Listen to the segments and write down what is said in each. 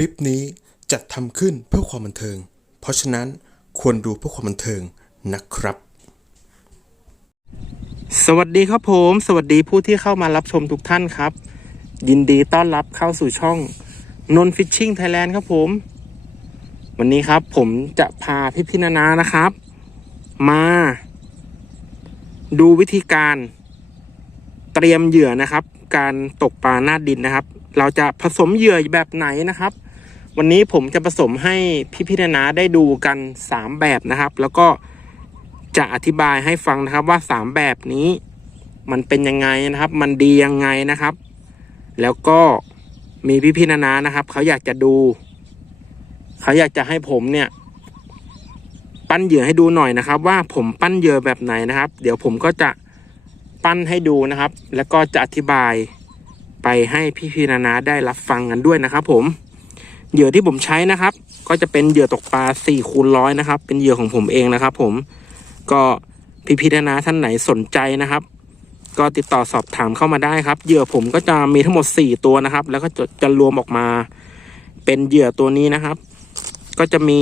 ลิปนี้จัดทำขึ้นเพื่อความบันเทิง เพราะฉะนั้นควรดูเพื่อความบันเทิงนะครับ สวัสดีครับผม สวัสดีผู้ที่เข้ามารับชมทุกท่านครับ ยินดีต้อนรับเข้าสู่ช่องนนฟิชชิ่งไทยแลนด์ครับผม วันนี้ครับผมจะพาพี่พินานานะครับ มา ดูวิธีการเตรียมเหยื่อนะครับ การตกปลาหน้าดินนะครับ เราจะผสมเหยื่อแบบไหนนะครับ วันนี้ผมจะผสมให้พี่พินานาได้ดูกันสามแบบนะครับ แล้วก็จะอธิบายให้ฟังนะครับว่าสามแบบนี้ มันเป็นยังไงนะครับ มันดียังไงนะครับ แล้วก็มีพี่พี่นานานะครับเขาอยากจะดู เขาอยากจะให้ผมเนี่ย ปั้นเหยื่อให้ดูหน่อยนะครับ ว่าผมปั้นเหยื่อแบบไหนนะครับ เดี๋ยวผมก็จะปั้นให้ดูนะครับ แล้วก็จะอธิบายไปให้พี่พี่นานาได้รับฟังกันด้วยนะครับผม เหยื่อที่ผมใช้นะครับ ก็จะเป็นเหยื่อตกปลา4คูณร้อยนะครับ เป็นเหยื่อของผมเองนะครับ ผมก็พี่พิธนาท่านไหนสนใจนะครับ ก็ติดต่อสอบถามเข้ามาได้ครับ เหยื่อผมก็จะมีทั้งหมด4ตัวนะครับ แล้วก็จะจะรวมออกมา เป็นเหยื่อตัวนี้นะครับ ก็จะมี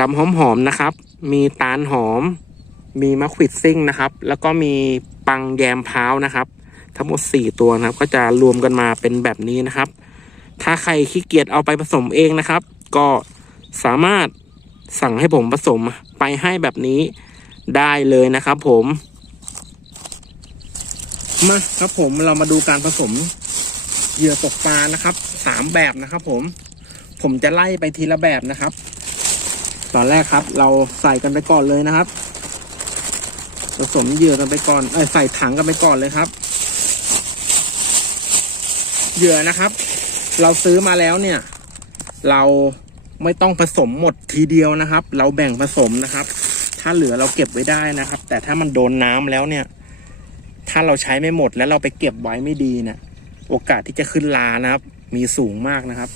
ลำหอมหอมๆนะครับ มีตาลหอม มีมะขวิดซิ่งนะครับ แล้วก็มีปังแยมพร้าวนะครับ ทั้งหมด4ตัวนะครับ ก็จะรวมกันมาเป็นแบบนี้นะครับ ถ้าใครขี้เกียจเอาไปผสมเองนะครับ ก็สามารถสั่งให้ผมผสมไปให้แบบนี้ได้เลยนะครับผม มาครับผมเรามาดูการผสมเหยื่อตกปลานะครับสามแบบนะครับ ผม ผมจะไล่ไปทีละแบบนะครับ ตอนแรกครับ เราใส่กันไปก่อนเลยนะครับ ผสมเหยื่อกันไปก่อนเอ้ใส่ถังกันไปก่อนเลยครับ เหยื่อนะครับ เราซื้อมาแล้วเนี่ย เราไม่ต้องผสมหมดทีเดียวนะครับ เราแบ่งผสมนะครับ ถ้าเหลือเราเก็บไว้ได้นะครับ แต่ถ้ามันโดนน้ำแล้วเนี่ย ถ้าเราใช้ไม่หมดแล้วเราไปเก็บไว้ไม่ดีเนี่ยโอกาสที่จะขึ้นลานะครับ มีสูงมากนะครับ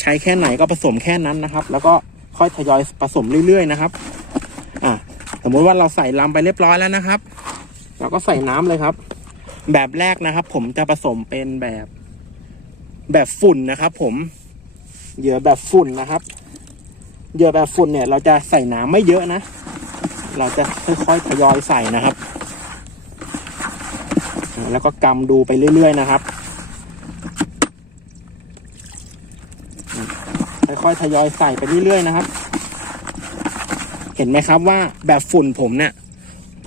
ใช้แค่ไหนก็ผสมแค่นั้นนะครับ แล้วก็ค่อยทยอยผสมเรื่อยๆนะครับ อะสมมติว่าเราใส่ลำไปเรียบร้อยแล้วนะครับ เราก็ใส่น้ำเลยครับ แบบแรกนะครับ ผมจะผสมเป็นแบบ แบบฝุ่นนะครับผม เหยื่อแบบฝุ่นนะครับเหยื่อแบบฝุ่นเนี่ย เราจะใส่น้ำไม่เยอะนะ เราจะค่อยๆทยอยใส่นะครับ แล้วก็กำดูไปเรื่อยๆนะครับค่อยๆทยอยใส่ไปเรื่อยๆนะครับ เห็นไหมครับว่าแบบฝุ่นผมเนี่ย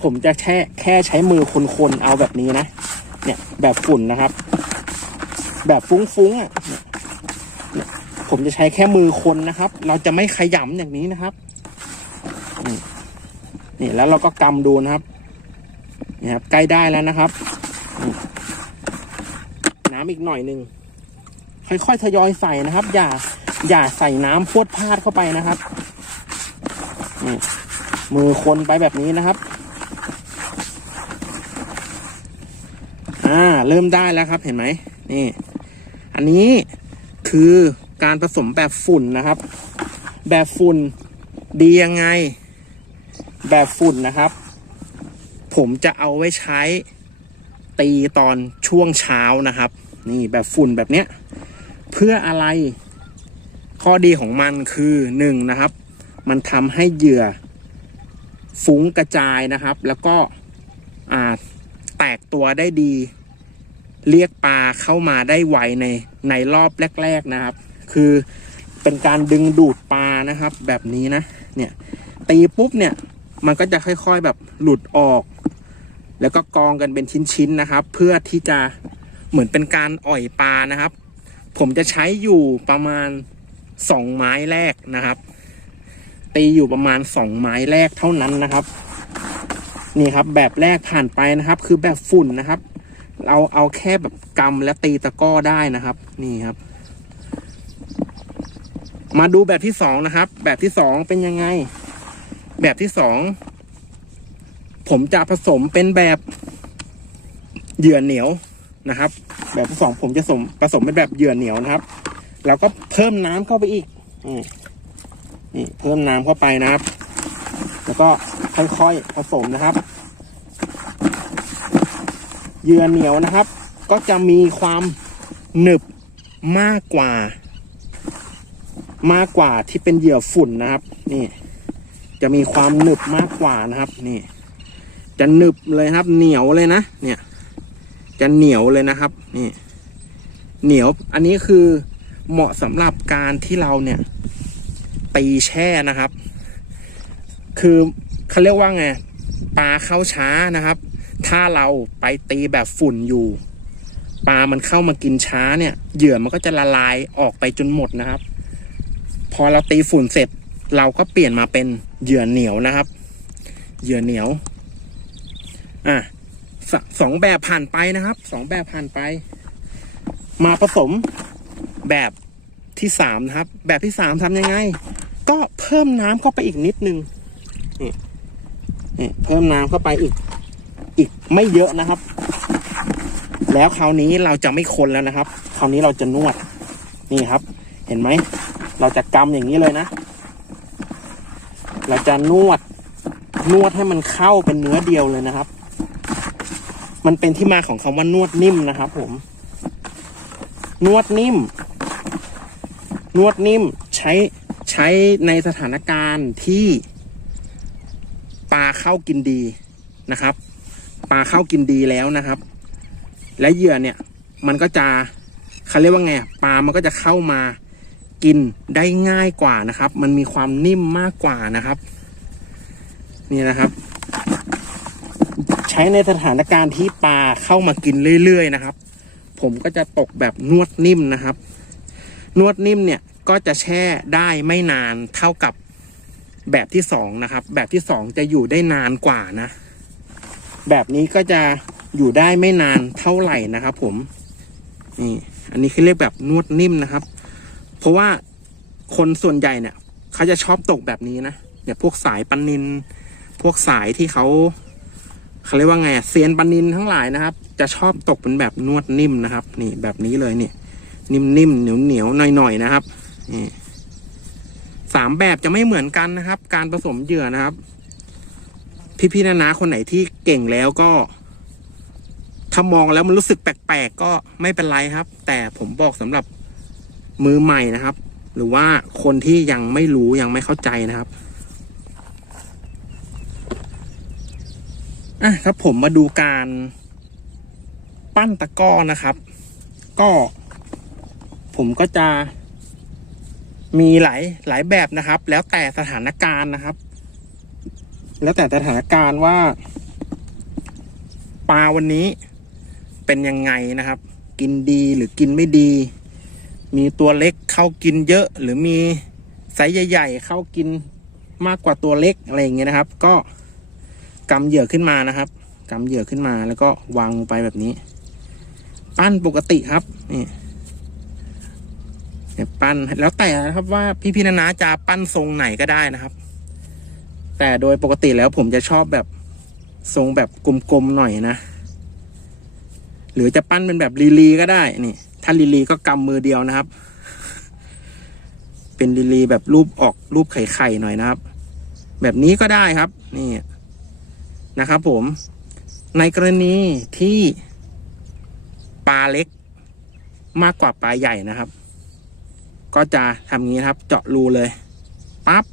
ผมจะแค่แค่ใช้มือคนๆเอาแบบนี้นะ เนี่ยแบบฝุ่นนะครับ แบบฟุ้งๆอะผมจะใช้แค่มือคนนะครับ เราจะไม่ขยำอย่างนี้นะครับ นี่แล้วเราก็กำดูนะครับนี่ครับ ใกล้ได้แล้วนะครับ น้ำอีกหน่อยหนึ่งค่อยๆทยอยใส่นะครับ อย่าอย่าใส่น้ำพวดพลาดเข้าไปนะครับมือคนไปแบบนี้นะครับ อ่า เริ่มได้แล้วครับ เห็นไหมนี่ อันนี้คือการผสมแบบฝุ่นนะครับ แบบฝุ่นดียังไง แบบฝุ่นนะครับ ผมจะเอาไว้ใช้ตีตอนช่วงเช้านะครับ นี่แบบฝุ่นแบบเนี้ย เพื่ออะไรข้อดีของมันคือหนึ่งนะครับ มันทำให้เหยื่อฟุ้งกระจายนะครับ แล้วก็อ่าแตกตัวได้ดี เรียกปลาเข้ามาได้ไวในในรอบแรก ๆนะครับ คือเป็นการดึงดูดปลานะครับ แบบนี้นะเนี่ยตีปุ๊บเนี่ยมันก็จะค่อยๆแบบหลุดออก แล้วก็กองกันเป็นชิ้นๆนะครับ เพื่อที่จะเหมือนเป็นการอ่อยปลานะครับ ผมจะใช้อยู่ประมาณสองไม้แรกนะครับ ตีอยู่ประมาณสองไม้แรกเท่านั้นนะครับ นี่ครับแบบแรกผ่านไปนะครับ คือแบบฝุ่นนะครับ เราเอาแค่แบบกำและตีตะก้อได้นะครับ นี่ครับ มาดูแบบที่สองนะครับ แบบที่สองเป็นยังไง แบบที่สองผมจะผสมเป็นแบบเหยื่อเหนียวนะครับ แบบที่สองผมจะผสมผสมเป็นแบบเหยื่อเหนียวนะครับ แล้วก็เพิ่มน้ำเข้าไปอีกนี่นี่เพิ่มน้ำเข้าไปนะครับ แล้วก็ค่อยๆผสมนะครับ เหยื่อเหนียวนะครับ ก็จะมีความหนึบมากกว่า มากกว่าที่เป็นเหยื่อฝุ่นนะครับ นี่ จะมีความหนึบมากกว่านะครับ นี่ จะหนึบเลยครับ เหนียวเลยนะเนี่ย จะเหนียวเลยนะครับ นี่ เหนียวอันนี้คือเหมาะสำหรับการที่เราเนี่ย ตีแช่นะครับ คือเขาเรียกว่าไงปลาเข้าช้านะครับ ถ้าเราไปตีแบบฝุ่นอยู่ปลามันเข้ามากินช้าเนี่ยเหยื่อมันก็จะละลายออกไปจนหมดนะครับ พอเราตีฝุ่นเสร็จ เราก็เปลี่ยนมาเป็นเหยื่อเหนียวนะครับ เหยื่อเหนียวอะสสองแบบผ่านไปนะครับสองแบบผ่านไป มาผสมแบบที่สามนะครับ แบบที่สามทำยังไง ก็เพิ่มน้ำเข้าไปอีกนิดนึงนี่นี่เพิ่มน้ำเข้าไปอีก อีกไม่เยอะนะครับ แล้วคราวนี้เราจะไม่คนแล้วนะครับ คราวนี้เราจะนวดนี่ครับ เห็นไหม เราจะกำอย่างนี้เลยนะ เราจะนวดนวดให้มันเข้าเป็นเนื้อเดียวเลยนะครับ มันเป็นที่มาของคำว่านวดนิ่มนะครับ ผม นวดนิ่ม นวดนิ่มใช้ใช้ในสถานการณ์ที่ปลาเข้ากินดีนะครับ ปลาเข้ากินดีแล้วนะครับ และเหยื่อเนี่ยมันก็จะเขาเรียกว่าไงปลามันก็จะเข้ามากินได้ง่ายกว่านะครับ มันมีความนิ่มมากกว่านะครับ นี่นะครับ ใช้ในสถานการณ์ที่ปลาเข้ามากินเรื่อยๆนะครับ ผมก็จะตกแบบนวดนิ่มนะครับ นวดนิ่มเนี่ยก็จะแช่ได้ไม่นานเท่ากับแบบที่สองนะครับ แบบที่สองจะอยู่ได้นานกว่านะ แบบนี้ก็จะอยู่ได้ไม่นานเท่าไหร่นะครับผม นี่ อันนี้คือเรียกแบบนวดนิ่มนะครับ เพราะว่าคนส่วนใหญ่เนี่ยเขาจะชอบตกแบบนี้นะเนี่ยพวกสายปันนิน พวกสายที่เขาเขาเรียกว่าไงอะเซียนปันนินทั้งหลายนะครับ จะชอบตกเป็นแบบนวดนิ่มนะครับ นี่แบบนี้เลยนี่นิ่มๆเหนียวๆหน่อยๆนะครับนี่สามแบบจะไม่เหมือนกันนะครับ การผสมเหยื่อนะครับ พี่ๆนานาคนไหนที่เก่งแล้วก็ ถ้ามองแล้วมันรู้สึกแปลกๆก็ไม่เป็นไรครับ แต่ผมบอกสำหรับมือใหม่นะครับ หรือว่าคนที่ยังไม่รู้ยังไม่เข้าใจนะครับอะครับผมมาดูการปั้นตะก้อนะครับ ก็ผมก็จะมีหลายหลายแบบนะครับ แล้วแต่สถานการณ์นะครับ แล้วแต่สถานการณ์ว่าปลาวันนี้เป็นยังไงนะครับ กินดีหรือกินไม่ดี มีตัวเล็กเข้ากินเยอะ หรือมีไซส์ใหญ่ ๆ เข้ากินมากกว่าตัวเล็กอะไรอย่างเงี้ยนะครับ ก็กำเหยื่อขึ้นมานะครับกำเหยื่อขึ้นมาแล้วก็วางลงไปแบบนี้ ปั้นปกติครับนี่เนี่ยปั้นแล้วแต่นะครับว่าพี่พี่ๆนานาจะปั้นทรงไหนก็ได้นะครับ แต่โดยปกติแล้วผมจะชอบแบบทรงแบบกลมๆหน่อยนะ หรือจะปั้นเป็นแบบลีลีก็ได้นี่ ถ้าลีลีก็กำมือเดียวนะครับ เป็นลีลีแบบรูปออกรูปไข่ๆหน่อยนะครับ แบบนี้ก็ได้ครับ นี่นะครับ ผม ในกรณีที่ปลาเล็กมากกว่าปลาใหญ่นะครับ ก็จะทำงี้ครับ เจาะรูเลยปั๊บ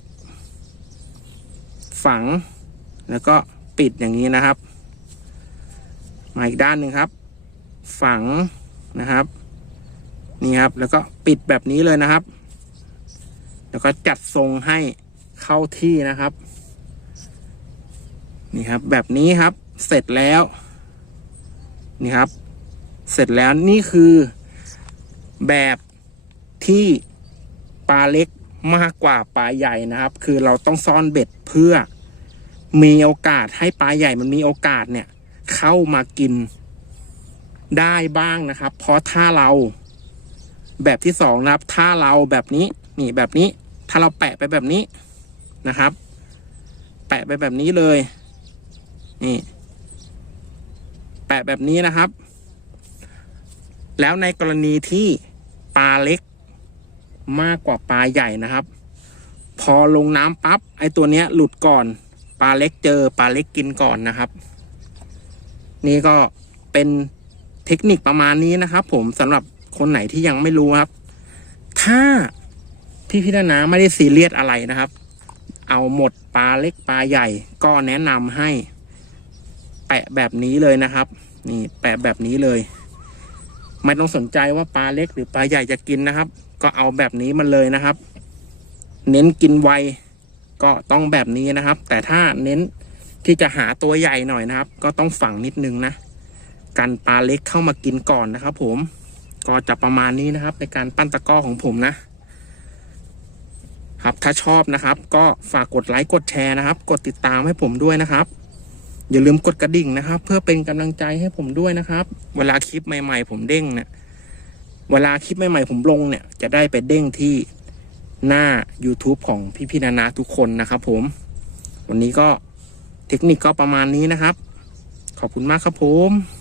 ฝัง แล้วก็ปิดอย่างนี้นะครับ มาอีกด้านหนึ่งครับ ฝังนะครับ นี่ครับ แล้วก็ปิดแบบนี้เลยนะครับ แล้วก็จัดทรงให้เข้าที่นะครับ นี่ครับ แบบนี้ครับ เสร็จแล้ว นี่ครับ เสร็จแล้วนี่คือแบบที่ปลาเล็ก มากกว่าปลาใหญ่นะครับ คือเราต้องซ่อนเบ็ดเพื่อมีโอกาสให้ปลาใหญ่มันมีโอกาสเนี่ย เข้ามากินได้บ้างนะครับ เพราะถ้าเราแบบที่สองนะครับ ถ้าเราแบบนี้นี่แบบนี้ ถ้าเราแปะไปแบบนี้นะครับ แปะไปแบบนี้เลย นี่ แปะแบบนี้นะครับ แล้วในกรณีที่ปลาเล็ก มากกว่าปลาใหญ่นะครับ พอลงน้ำปั๊บไอตัวเนี้ยหลุดก่อน ปลาเล็กเจอปลาเล็กกินก่อนนะครับ นี่ก็เป็นเทคนิคประมาณนี้นะครับ ผมสำหรับคนไหนที่ยังไม่รู้ครับ ถ้าพี่พี่นานาไม่ได้ซีเรียสอะไรนะครับ เอาหมดปลาเล็กปลาใหญ่ ก็แนะนำให้ แปะแบบนี้เลยนะครับ นี่แปะแบบนี้เลย ไม่ต้องสนใจว่าปลาเล็กหรือปลาใหญ่จะกินนะครับ ก็เอาแบบนี้มันเลยนะครับ เน้นกินไวก็ต้องแบบนี้นะครับ แต่ถ้าเน้นที่จะหาตัวใหญ่หน่อยนะครับ ก็ต้องฝังนิดนึงนะกันปลาเล็กเข้ามากินก่อนนะครับ ผมก็จะประมาณนี้นะครับ ในการปั้นตะก้อของผมนะ ครับถ้าชอบนะครับ ก็ฝากกดไลค์กดแชร์นะครับ กดติดตามให้ผมด้วยนะครับ อย่าลืมกดกระดิ่งนะครับ เพื่อเป็นกำลังใจให้ผมด้วยนะครับ เวลาคลิปใหม่ ๆ ผมเด้งเนี่ย เวลาคลิปใหม่ๆผมลงเนี่ย จะได้ไปเด้งที่หน้า YouTube ของพี่ๆนานาทุกคนนะครับผม วันนี้ก็เทคนิคก็ประมาณนี้นะครับ ขอบคุณมากครับผม